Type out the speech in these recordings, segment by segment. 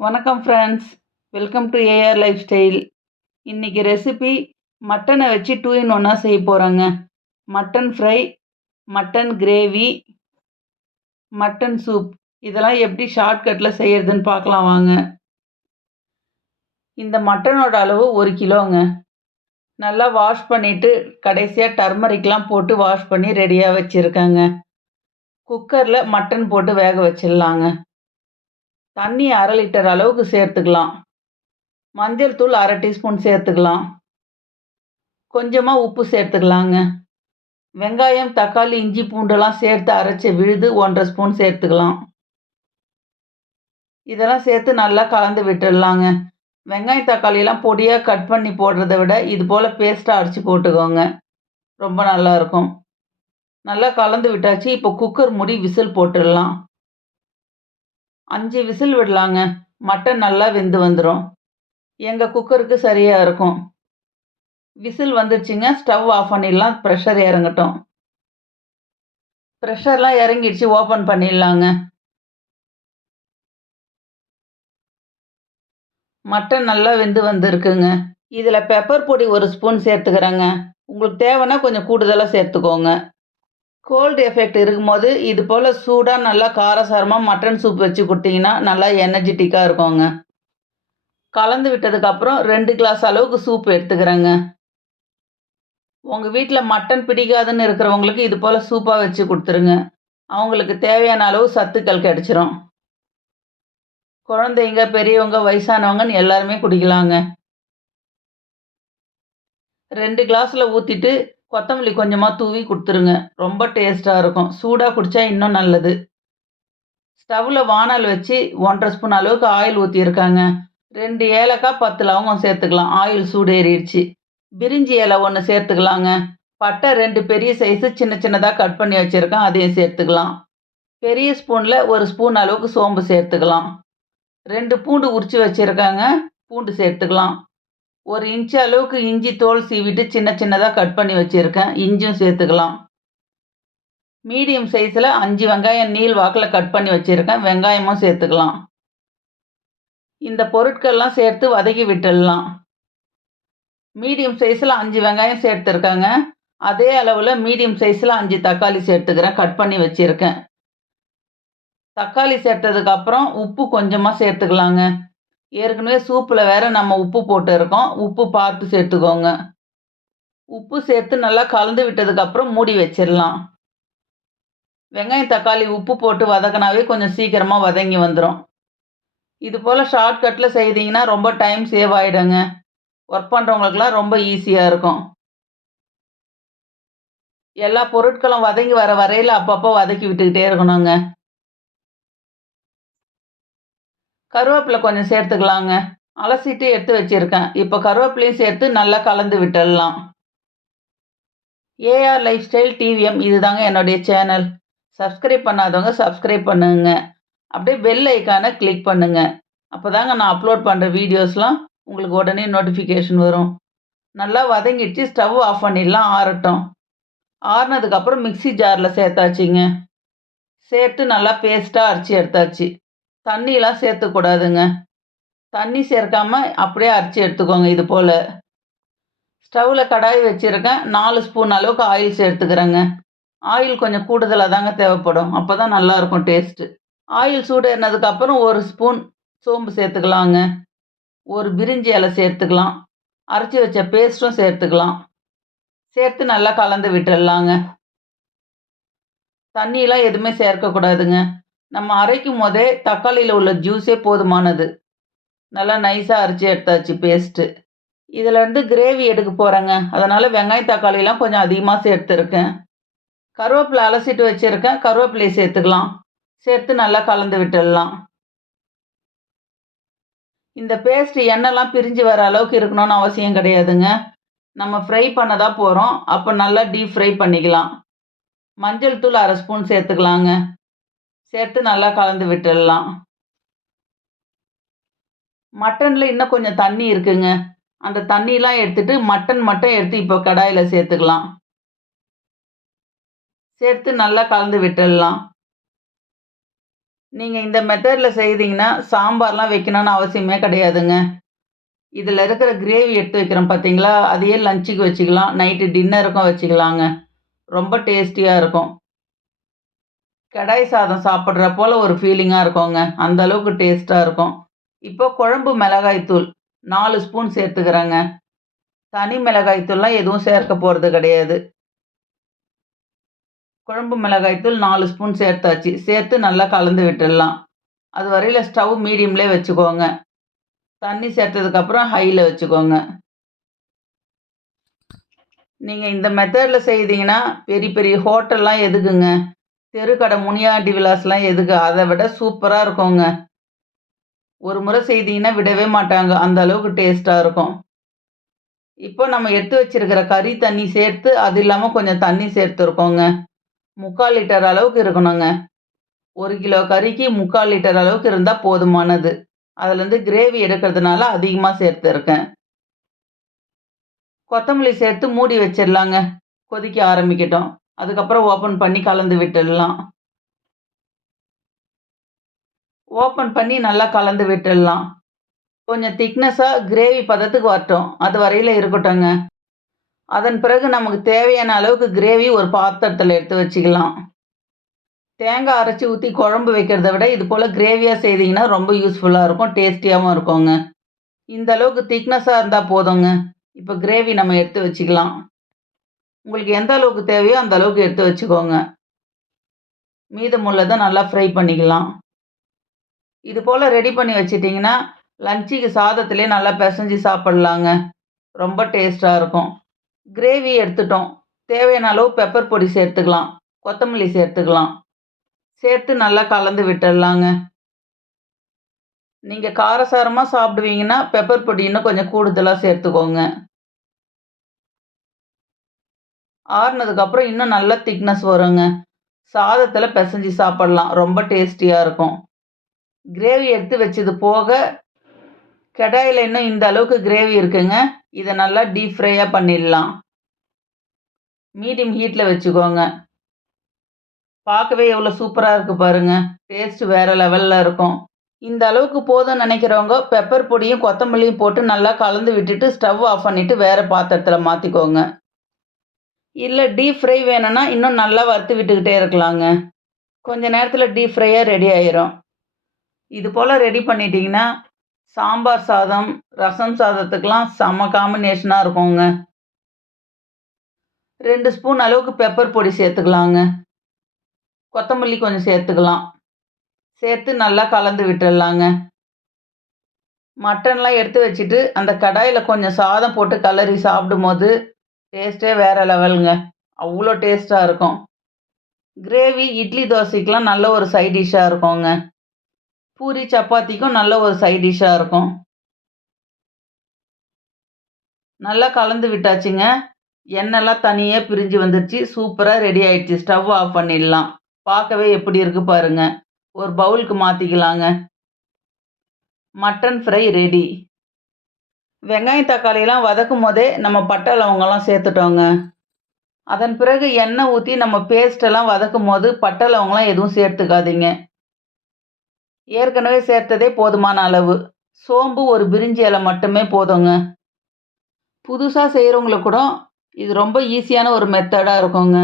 வணக்கம் friends. Welcome to AR lifestyle. இன்றைக்கி recipe மட்டனை வச்சு 2 in 1 செய்ய போகிறேங்க. Mutton fry, mutton gravy, mutton soup இதெல்லாம் எப்படி ஷார்ட்கட்டில் செய்கிறதுன்னு பார்க்கலாம் வாங்க. இந்த மட்டனோட அளவு 1 கிலோங்க. நல்லா வாஷ் பண்ணிவிட்டு கடைசியாக டர்மரிக்லாம் போட்டு வாஷ் பண்ணி ரெடியாக வச்சுருக்கேங்க. குக்கரில் மட்டன் போட்டு வேக வச்சிடலாங்க. தண்ணி 1/2 லிட்டர் அளவுக்கு சேர்த்துக்கலாம். மஞ்சள் தூள் 1/2 டீஸ்பூன் சேர்த்துக்கலாம். கொஞ்சமாக உப்பு சேர்த்துக்கலாங்க. வெங்காயம், தக்காளி, இஞ்சி, பூண்டெல்லாம் சேர்த்து அரைச்ச விழுது 1/2 ஸ்பூன் சேர்த்துக்கலாம். இதெல்லாம் சேர்த்து நல்லா கலந்து விட்டுடலாங்க. வெங்காயம், தக்காளியெல்லாம் பொடியாக கட் பண்ணி போடுறத விட இது போல் பேஸ்ட்டாக அரைச்சி போட்டுக்கோங்க. ரொம்ப நல்லாயிருக்கும். நல்லா கலந்து விட்டாச்சு. இப்போ குக்கர் மூடி விசில் போட்டுடலாம். 5 விசில் விடலாங்க. மட்டன் நல்லா வெந்து வந்துடும். எங்கள் குக்கருக்கு சரியாக இருக்கும். விசில் வந்துடுச்சுங்க. ஸ்டவ் ஆஃப் பண்ணிடலாம். ப்ரெஷர் இறங்கட்டும். ப்ரெஷர்லாம் இறங்கிடுச்சு. ஓப்பன் பண்ணிடலாங்க. மட்டன் நல்லா வெந்து வந்திருக்குங்க. இதில் பெப்பர் பொடி 1 ஸ்பூன் சேர்த்துக்கிறேங்க. உங்களுக்கு தேவைன்னா கொஞ்சம் கூடுதலாக சேர்த்துக்கோங்க. கோல்டு எஃபெக்ட் இருக்கும்போது இது போல் சூடாக நல்லா காரசாரமாக மட்டன் சூப் வச்சு கொடுத்தீங்கன்னா நல்லா எனர்ஜெட்டிக்காக இருக்குங்க. கலந்து விட்டதுக்கப்புறம் 2 கிளாஸ் அளவுக்கு சூப் எடுத்துக்கிறேங்க. உங்கள் வீட்டில் மட்டன் பிடிக்காதுன்னு இருக்கிறவங்களுக்கு இது போல் சூப்பாக வச்சு கொடுத்துருங்க. அவங்களுக்கு தேவையான அளவு சத்துக்கள் கிடச்சிரும். குழந்தைங்க, பெரியவங்க, வயசானவங்கன்னு எல்லாருமே குடிக்கலாங்க. 2 கிளாஸில் ஊற்றிட்டு கொத்தமல்லி கொஞ்சமாக தூவி கொடுத்துருங்க. ரொம்ப டேஸ்ட்டாக இருக்கும். சூடாக குடித்தா இன்னும் நல்லது. ஸ்டவ்வில் வானல் வச்சு 1/2 ஸ்பூன் அளவுக்கு ஆயில் ஊற்றியிருக்காங்க. 2 ஏலக்காய், 10 லவங்கம் சேர்த்துக்கலாம். ஆயில் சூடேறிடுச்சு. பிரிஞ்சி இலை 1 சேர்த்துக்கலாங்க. பட்டை 2 பெரிய சைஸு சின்ன சின்னதாக கட் பண்ணி வச்சுருக்கேன். அதையும் சேர்த்துக்கலாம். பெரிய ஸ்பூனில் 1 ஸ்பூன் அளவுக்கு சோம்பு சேர்த்துக்கலாம். 2 பூண்டு உரித்து வச்சுருக்காங்க. பூண்டு சேர்த்துக்கலாம். 1 இன்ச்சு அளவுக்கு இஞ்சி தோல் சீவிட்டு சின்ன சின்னதாக கட் பண்ணி வச்சுருக்கேன். இஞ்சியும் சேர்த்துக்கலாம். மீடியம் சைஸில் 5 வெங்காயம் நீள் வாக்கில் கட் பண்ணி வச்சுருக்கேன். வெங்காயமும் சேர்த்துக்கலாம். இந்த பொருட்கள்லாம் சேர்த்து வதக்கி விட்டுடலாம். மீடியம் சைஸில் 5 வெங்காயம் சேர்த்துருக்காங்க. அதே அளவில் மீடியம் சைஸில் 5 தக்காளி சேர்த்துக்கிறேன். கட் பண்ணி வச்சுருக்கேன். தக்காளி சேர்த்ததுக்கப்புறம் உப்பு கொஞ்சமாக சேர்த்துக்கலாங்க. ஏற்கனவே சூப்பில் வேறு நம்ம உப்பு போட்டு இருக்கோம். உப்பு பார்த்து சேர்த்துக்கோங்க. உப்பு சேர்த்து நல்லா கலந்து விட்டதுக்கப்புறம் மூடி வச்சிடலாம். வெங்காயம், தக்காளி உப்பு போட்டு வதக்கினாவே கொஞ்சம் சீக்கிரமாக வதங்கி வந்துடும். இது போல் ஷார்ட்கட்டில் செய்தீங்கன்னா ரொம்ப டைம் சேவ் ஆகிடுங்க. ஒர்க் பண்ணுறவங்களுக்குலாம் ரொம்ப ஈஸியாக இருக்கும். எல்லா பொருட்களும் வதங்கி வர வரையில் அப்பப்போ வதக்கி விட்டுக்கிட்டே இருக்கணுங்க. கருவேப்பிலை கொஞ்சம் சேர்த்துக்கலாங்க. அலசிட்டு எடுத்து வச்சுருக்கேன். இப்போ கருவேப்பிலையும் சேர்த்து நல்லா கலந்து விட்டுடலாம். ஏஆர் லைஃப் ஸ்டைல் டிவிஎம் இதுதாங்க என்னுடைய சேனல். சப்ஸ்கிரைப் பண்ணாதவங்க சப்ஸ்கிரைப் பண்ணுங்க. அப்படியே பெல் ஐக்கானை கிளிக் பண்ணுங்க. அப்போ தாங்க நான் அப்லோட் பண்ணுற வீடியோஸ்லாம் உங்களுக்கு உடனே நோட்டிஃபிகேஷன் வரும். நல்லா வதங்கிடுச்சு. ஸ்டவ் ஆஃப் பண்ணிடலாம். ஆறட்டும். ஆறுனதுக்கப்புறம் மிக்ஸி ஜாரில் சேர்த்தாச்சுங்க. சேர்த்து நல்லா பேஸ்ட்டாக அரைச்சி எடுத்தாச்சு. தண்ணியெலாம் சேர்த்துக்கூடாதுங்க. தண்ணி சேர்க்காம அப்படியே அரைச்சி எடுத்துக்கோங்க. இது போல் ஸ்டவ்வில் கடாய் வச்சுருக்கேன். 4 ஸ்பூன் அளவுக்கு ஆயில் சேர்த்துக்கிறேங்க. ஆயில் கொஞ்சம் கூடுதலாக தாங்க தேவைப்படும். அப்போ தான் நல்லாயிருக்கும் டேஸ்ட்டு. ஆயில் சூடேறினதுக்கப்புறம் 1 ஸ்பூன் சோம்பு சேர்த்துக்கலாங்க. 1 பிரிஞ்சி இலை சேர்த்துக்கலாம். அரைச்சி வச்ச பேஸ்ட்டும் சேர்த்துக்கலாம். சேர்த்து நல்லா கலந்து விட்டுடலாங்க. தண்ணியெலாம் எதுவுமே சேர்க்கக்கூடாதுங்க. நம்ம அரைக்கும் போதே தக்காளியில் உள்ள ஜூஸே போதுமானது. நல்லா நைஸாக அரைச்சி எடுத்தாச்சு பேஸ்ட்டு. இதிலேருந்து கிரேவி எடுக்க போகிறேங்க. அதனால் வெங்காயம், தக்காளிலாம் கொஞ்சம் அதிகமாக சேர்த்துருக்கேன். கருவேப்பிலை அலசிட்டு வச்சுருக்கேன். கருவேப்பிலையை சேர்த்துக்கலாம். சேர்த்து நல்லா கலந்து விட்டுடலாம். இந்த பேஸ்ட் எண்ணெய்லாம் பிரிஞ்சு வர அளவுக்கு இருக்கணும்னு அவசியம் கிடையாதுங்க. நம்ம ஃப்ரை பண்ண தான் போகிறோம். அப்போ நல்லா டீப் ஃப்ரை பண்ணிக்கலாம். மஞ்சள் தூள் 1/2 ஸ்பூன் சேர்த்துக்கலாங்க. சேர்த்து நல்லா கலந்து விட்டுடலாம். மட்டனில் இன்னும் கொஞ்சம் தண்ணி இருக்குங்க. அந்த தண்ணியெலாம் எடுத்துட்டு மட்டன் மட்டும் எடுத்து இப்போ கடாயில் சேர்த்துக்கலாம். சேர்த்து நல்லா கலந்து விட்டுடலாம். நீங்க இந்த மெத்தட்ல செய்தீங்கன்னா, சாம்பார்லாம் வைக்கணும்னு அவசியமே கிடையாதுங்க. இதுல இருக்கிற கிரேவி எடுத்து வைக்கிறோம் பார்த்தீங்களா, அதையே லஞ்சுக்கு வச்சுக்கலாம். நைட்டு டின்னருக்கும் வச்சுக்கலாங்க. ரொம்ப டேஸ்டியா இருக்கும். கடாய் சாதம் சாப்பிடுற போல ஒரு ஃபீலிங்கா இருக்குங்க. அந்த அளவுக்கு டேஸ்ட்டா இருக்கும். இப்போ குழம்பு மிளகாய் தூள் 4 ஸ்பூன் சேர்த்துக்கிறேங்க. தனி மிளகாய் தூள்லாம் எதுவும் சேர்க்க போறது கிடையாது. குழம்பு மிளகாய் தூள் 4 ஸ்பூன் சேர்த்தாச்சு. சேர்த்து நல்லா கலந்து விட்டுடலாம். அது வரையில ஸ்டவ் மீடியம்லயே வச்சுக்கோங்க. தண்ணி சேர்த்ததுக்கப்புறம் ஹைல வச்சுக்கோங்க. நீங்க இந்த மெத்தட்ல செய்தீங்கன்னா, பெரிய பெரிய ஹோட்டல்லாம் எதுக்குங்க? தெருக்கடை முனியாண்டி விலாஸ்லாம் எதுக்கு? அத விட சூப்பரா இருக்குங்க. ஒரு முறை செய்தீங்கன்னா விடவே மாட்டாங்க. அந்த அளவுக்கு டேஸ்ட்டா இருக்கும். இப்போ நம்ம எடுத்து வச்சிருக்கிற கறி தண்ணி சேர்த்து, அது இல்லாம கொஞ்சம் தண்ணி சேர்த்துருக்கோங்க. 3/4 லிட்டர் அளவுக்கு இருக்கணுங்க. 1 கிலோ கறிக்கு 3/4 லிட்டர் அளவுக்கு இருந்தா போதுமானது. அதுலேருந்து கிரேவி எடுக்கிறதுனால அதிகமா சேர்த்துருக்கேன். கொத்தமல்லி சேர்த்து மூடி வச்சிடலாங்க. கொதிக்க ஆரம்பிக்கட்டும். அதுக்கப்புறம் ஓப்பன் பண்ணி கலந்து விட்டுடலாம். ஓப்பன் பண்ணி நல்லா கலந்து விட்டுடலாம். கொஞ்சம் திக்னஸா கிரேவி பதத்துக்கு வரட்டும். அது வரையில இருக்கட்டுங்க. அதன் பிறகு நமக்கு தேவையான அளவுக்கு கிரேவி ஒரு பாத்திரத்துல எடுத்து வச்சுக்கலாம். தேங்காய் அரைச்சு ஊத்தி குழம்பு வைக்கிறத விட, இது போல கிரேவியா செய்தீங்கன்னா ரொம்ப யூஸ்ஃபுல்லா இருக்கும். டேஸ்டியாவும் இருக்குங்க. இந்த அளவுக்கு திக்னஸா இருந்தா போதுங்க. இப்ப கிரேவி நம்ம எடுத்து வச்சுக்கலாம். உங்களுக்கு எந்த அளவுக்கு தேவையோ அந்த அளவுக்கு எடுத்து வச்சுக்கோங்க. மீதமுள்ளத நல்லா ஃப்ரை பண்ணிக்கலாம். இது போல ரெடி பண்ணி வச்சுட்டீங்கன்னா, லஞ்சுக்கு சாதத்திலே நல்லா பெசஞ்சு சாப்பிடலாங்க. ரொம்ப டேஸ்ட்டா இருக்கும். கிரேவி எடுத்துட்டோம். தேவையான அளவு பெப்பர் பொடி சேர்த்துக்கலாம். கொத்தமல்லி சேர்த்துக்கலாம். சேர்த்து நல்லா கலந்து விட்டுடலாங்க. நீங்க காரசாரமா சாப்பிடுவீங்கன்னா, பெப்பர் பொடி இன்னும் கொஞ்சம் கூடுதலா சேர்த்துக்கோங்க. ஆறுனதுக்கப்புறம் இன்னும் நல்லா திக்னஸ் வருங்க. சாதத்தில பெசஞ்சு சாப்பிடலாம். ரொம்ப டேஸ்டியா இருக்கும். கிரேவி எடுத்து வச்சது போக, கடாயில இன்னும் இந்த அளவுக்கு கிரேவி இருக்குங்க. இத நல்லா டீப் ஃப்ரையா பண்ணிடலாம். மீடியம் ஹீட்ல வச்சுக்கோங்க. பார்க்கவே எவ்வளோ சூப்பரா இருக்கு பாருங்க. டேஸ்ட் வேற லெவல்ல இருக்கும். இந்த அளவுக்கு போதும்னு நினைக்கிறவங்க, பெப்பர் பொடியும், கொத்தமல்லியும் போட்டு நல்லா கலந்து விட்டுட்டு, ஸ்டவ் ஆஃப் பண்ணிட்டு வேற பாத்திரத்தில மாத்திக்கோங்க. இல்ல டீப் ஃப்ரை வேணும்னா, இன்னும் நல்லா வறுத்து விட்டுக்கிட்டே இருக்கலாங்க. கொஞ்ச நேரத்தில டீப் ஃப்ரையா ரெடி ஆயிரும். இது போல ரெடி பண்ணிட்டீங்கன்னா, சாம்பார் சாதம், ரசம் சாதத்துக்கெல்லாம் செம்ம காம்பினேஷனா இருக்குங்க. 2 ஸ்பூன் அளவுக்கு பெப்பர் பொடி சேர்த்துக்கலாங்க. கொத்தமல்லி கொஞ்சம் சேர்த்துக்கலாம். சேர்த்து நல்லா கலந்து விட்டுடலாங்க. மட்டன்லாம் எடுத்து வச்சுட்டு, அந்த கடாயில கொஞ்சம் சாதம் போட்டு கலரி சாப்பிடும்போது, டேஸ்ட்டே வேற லெவலுங்க. அவ்ளோ டேஸ்ட்டா இருக்கும். கிரேவி இட்லி, தோசைக்கெல்லாம் நல்ல ஒரு சைட் டிஷ்ஷா இருக்குங்க. பூரி, சப்பாத்திக்கும் நல்ல ஒரு சைட் டிஷ்ஷா இருக்கும். நல்லா கலந்து விட்டாச்சுங்க. எண்ணெய்லாம் தனியா பிரிஞ்சு வந்துருச்சு. சூப்பரா ரெடி ஆயிடுச்சு. ஸ்டவ் ஆஃப் பண்ணிடலாம். பார்க்கவே எப்படி இருக்கு பாருங்க. ஒரு பவுலுக்கு மாத்திக்கலாங்க. Mutton fry ready. வெங்காயம், தக்காளிலாம் வதக்கும்போதே நம்ம பட்டை, லவங்கம்லாம் சேர்த்துட்டோங்க. அதன் பிறகு எண்ணெய் ஊத்தி நம்ம பேஸ்ட்டெல்லாம் வதக்கும்போது பட்டை, லவங்கம்லாம் எதுவும் சேர்த்துக்காதீங்க. ஏற்கனவே சேர்த்ததே போதுமான அளவு. சோம்பு ஒரு பிரிஞ்சி இலை மட்டுமே போதுங்க. புதுசா செய்றவங்களுக்கு கூட இது ரொம்ப ஈஸியான ஒரு மெத்தடா இருக்குங்க.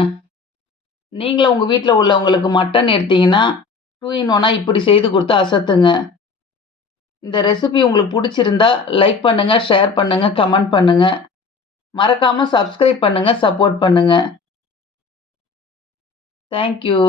நீங்களும் உங்க வீட்ல உள்ளவங்களுக்கு மட்டன் எடுத்தீங்கன்னா, 2 இன் 1 இப்படி செய்து குடுத்து அசத்துங்க. இந்த ரெசிபி உங்களுக்கு புடிச்சிருந்தா லைக் பண்ணுங்க, ஷேர் பண்ணுங்க, கமெண்ட் பண்ணுங்க. மறக்காம சப்ஸ்கிரைப் பண்ணுங்க, சப்போர்ட் பண்ணுங்க. Thank you.